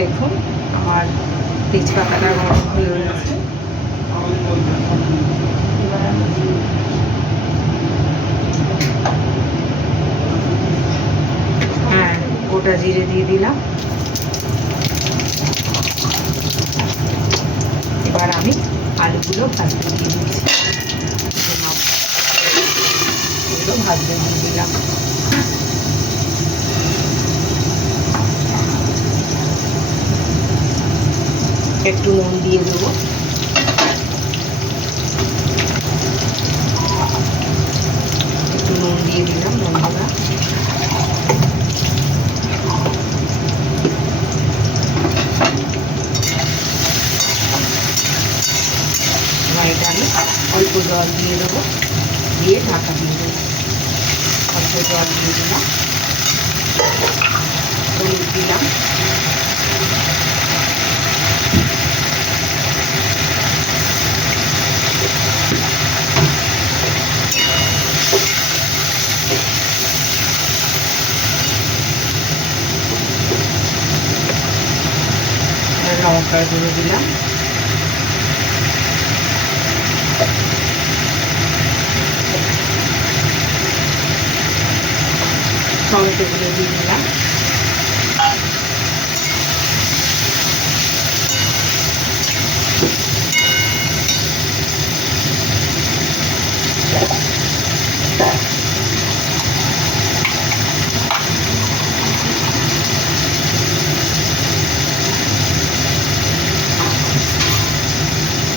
দেখুন, আমার তেজপাতাটা গরম হয়ে গেছে। হ্যাঁ গোটা জিরে দিয়ে দিলাম। এবার আমি আলুগুলো ভাজতে দিয়ে দিচ্ছি। এগুলো ভাজতে দিয়ে দিলাম। একটু নুন দিয়ে দেবো। একটু নুন দিয়ে দিলাম বন্ধুরা এটা আমি অল্প জল দিয়ে দেবো, দিয়ে ঢাকা দিয়ে দেবো। অল্প জল দিয়ে দিলাম। দিলাম। লঙ্কা গুঁড়ো দিলাম। টমেটোগুলো দিয়ে দিলাম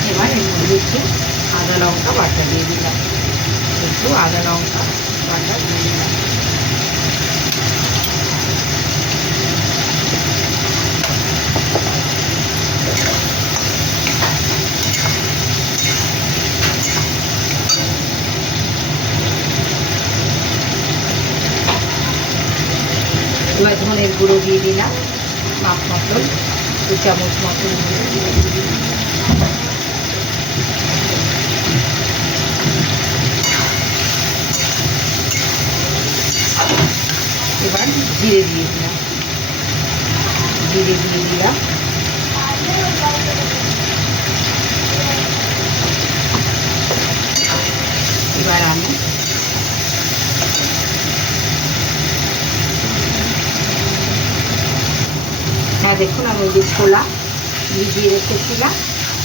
এবার এর মধ্যে একটু আদা লঙ্কা বাটা দিয়ে দিলাম একটু আদা লঙ্কা বাটা দিয়ে দিলাম এবার ধনের গুঁড়ো দিয়ে দিলাম মাপ মতন দু চামচ মতন দিয়ে দিলাম এবার জিরে দিয়ে দিলাম জিরে দিয়ে দিলাম। এবার আমি হ্যাঁ দেখুন, আমি যে ছোলা ভিজিয়ে রেখেছিলাম।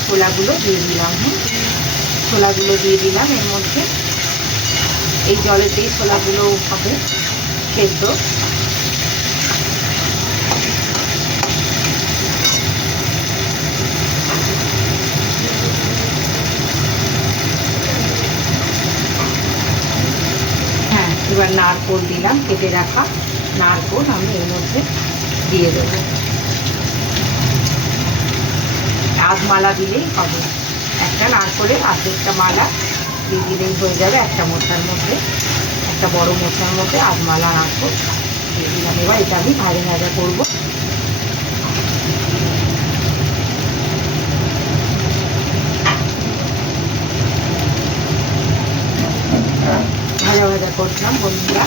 ছোলাগুলো দিয়ে দিলাম হুম ছোলাগুলো দিয়ে দিলাম, এর মধ্যে এই জলেতেই ছোলাগুলো হবে সেদ্ধ হ্যাঁ এবার নারকোল দিলাম, কেটে রাখা নারকোল আমি এর মধ্যে দিয়ে দেব। আধ মালা দিলেই হবে। একটা নারকোলের আর্ধেকটা মালা দিয়ে দিলেই হয়ে যাবে একটা মোটার মধ্যে, একটা বড় মোটার মধ্যে আধ মালা নারকোল দিয়ে দিলাম। এবার এটা আমি ভাজা ভাজা করব। করছিলাম বন্ধুরা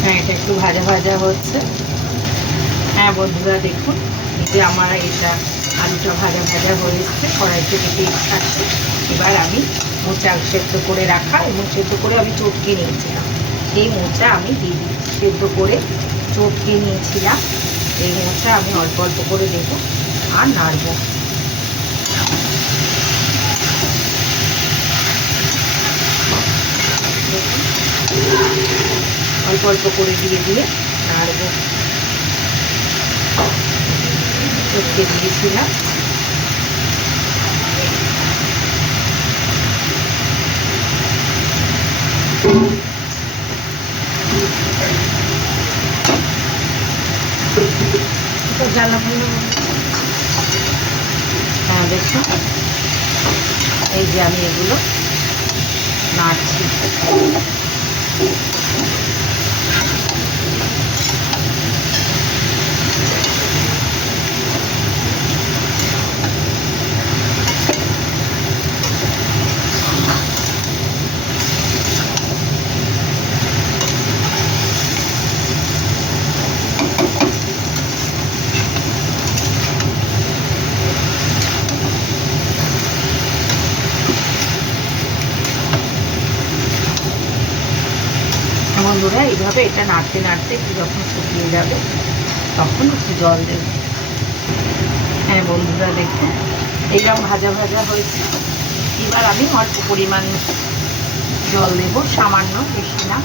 হ্যাঁ এটা একটু ভাজা ভাজা হচ্ছে। হ্যাঁ বন্ধুরা, দেখুন যে আমার এটা আলুটা ভাজা ভাজা হয়ে এসছে, কড়াইতে দেখে খাচ্ছে এবার আমি মোচা সেদ্ধ করে রাখা এবং সেদ্ধ করে আমি চটকে নিয়েছিলাম। এই মোচা আমি দিয়ে সেদ্ধ করে চটকে নিয়েছিলাম। এই মোচা আমি অল্প অল্প করে দেবো আর নাড়বো। অল্প অল্প করে দিয়ে দিয়ে নাড়ব। ওকে দিয়েছিলাম। হ্যাঁ দেখো এই যে আমি এগুলো নাড়ছি। বন্ধুরা, এইভাবে এটা নাড়তে নাড়তে একটু যখন শুকিয়ে যাবে, তখন একটু জল দেবে। হ্যাঁ বন্ধুরা, দেখুন, এইরকম ভাজা ভাজা হয়েছে। এবার আমি অল্প পরিমাণ জল দেব, সামান্য, বেশি না।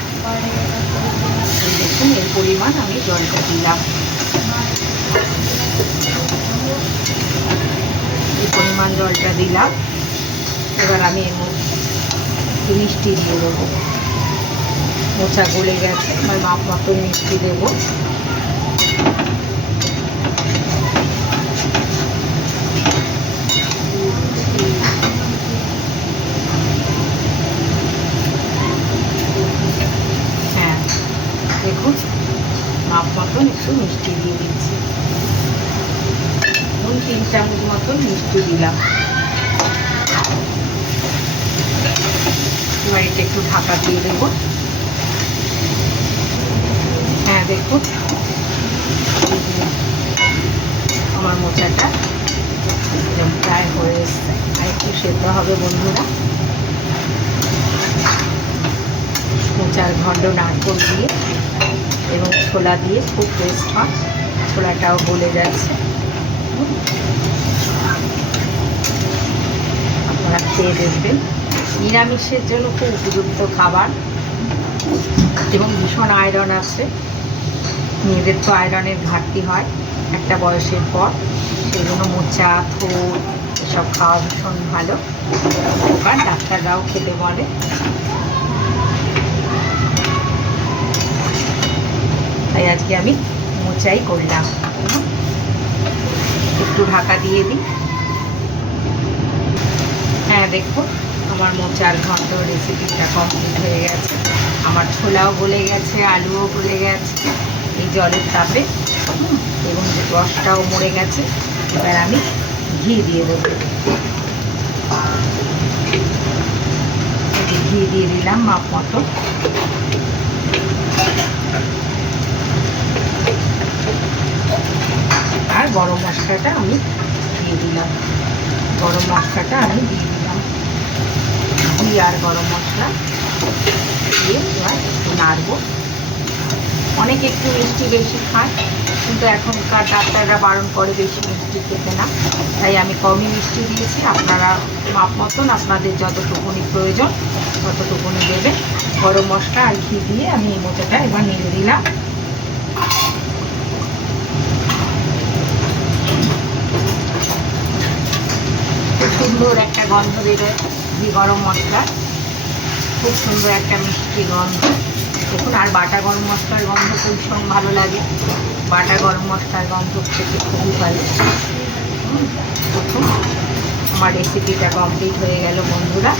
দেখুন, এর পরিমাণ আমি জলটা দিলাম। এই পরিমাণ জলটা দিলাম। এবার আমি এর মধ্যে মিষ্টি দিয়ে দেবো। মোচা গলে গেছে। এবার মাপ মতো মিষ্টি দেবো। হ্যাঁ দেখুন মাপ একটু মিষ্টি দিয়ে দিচ্ছি নুন তিন মতন মিষ্টি একটু ঢাকা দিয়ে দেবো। হ্যাঁ দেখুন। আমার মোচাটা প্রায় হয়ে এসছে। আর একটু সেদ্ধ হবে বন্ধুরা। মোচার ঘণ্ড নারকল দিয়ে এবং ছোলা দিয়ে খুব টেস্ট হয়। ছোলাটাও গলে যাচ্ছে। আপনারা খেয়ে দেখবেন। নিরামিষের জন্য খুব উপযুক্ত খাবার এবং ভীষণ আয়রন আছে। মেয়েদের তো আয়রনের ঘাটতি হয় একটা বয়সের পর। সেই জন্য মোচা, থোর, এসব খাওয়া ভীষণ ভালো। উপকার ডাক্তাররাও খেতে বলে। তাই আজকে আমি মোচাই করলাম। একটু ঢাকা দিয়ে দিই। হ্যাঁ দেখুন আমার মোচার ঘন্ট রেসিপিটা কমপ্লিট হয়ে গেছে। আমার ছোলাও গলে গেছে, আলুও গলে গেছে। জলের তাপে। এবং রসটাও মরে গেছে। এবার আমি ঘি দিয়ে দেবো। ঘি দিয়ে দিলাম মাপ মতো। আর গরম মশলাটা আমি দিয়ে দিলাম। গরম মশলাটা আমি দিয়ে দিলাম। ঘি আর গরম মশলা দিয়ে এবার একটু নাড়বো। অনেকে একটু মিষ্টি বেশি খায়, কিন্তু এখনকার ডাক্তাররা বারণ করে বেশি মিষ্টি খেতে না। তাই আমি কমই মিষ্টি দিয়েছি, আপনারা মাপ মতন আপনাদের যতটুকুনি প্রয়োজন ততটুকুনি দেবে গরম মশলা আর ঘি দিয়ে আমি এই মোচাটা এবার নেড়ে দিলাম। সুন্দর একটা গন্ধ ঘি গরম মশলা খুব সুন্দর একটা মিষ্টি গন্ধ। দেখুন, আর বাটা গরম মশলার গন্ধ তো ভীষণ ভালো লাগে। বাটা গরম মশলার গন্ধ খেতে খুবই ভালো দেখুন, আমার রেসিপিটা কমপ্লিট হয়ে গেল, বন্ধুরা।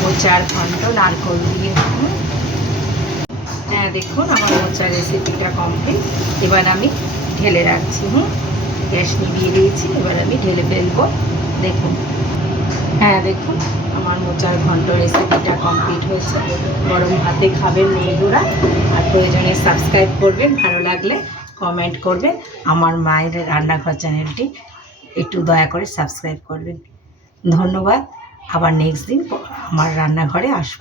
মোচার ঘন্ট, নারকল দিয়ে। হ্যাঁ দেখুন, আমার মোচার রেসিপিটা কমপ্লিট এবার আমি ঢেলে রাখছি, হুম। গ্যাস নিভিয়ে দিয়েছি, এবার আমি ঢেলে ফেলব, দেখুন। হ্যাঁ দেখুন মোচার ঘন্ট রেসিপিটা কমপ্লিট হয়েছে। গরম ভাতে খাবেন মেয়েগুলা আর প্রয়োজনে সাবস্ক্রাইব করবেন, ভালো লাগলে কমেন্ট করবেন। আমার মায়ের রান্নাঘর চ্যানেলটি একটু দয়া করে সাবস্ক্রাইব করবেন। ধন্যবাদ। আবার নেক্সট দিন আমার রান্নাঘরে আসব।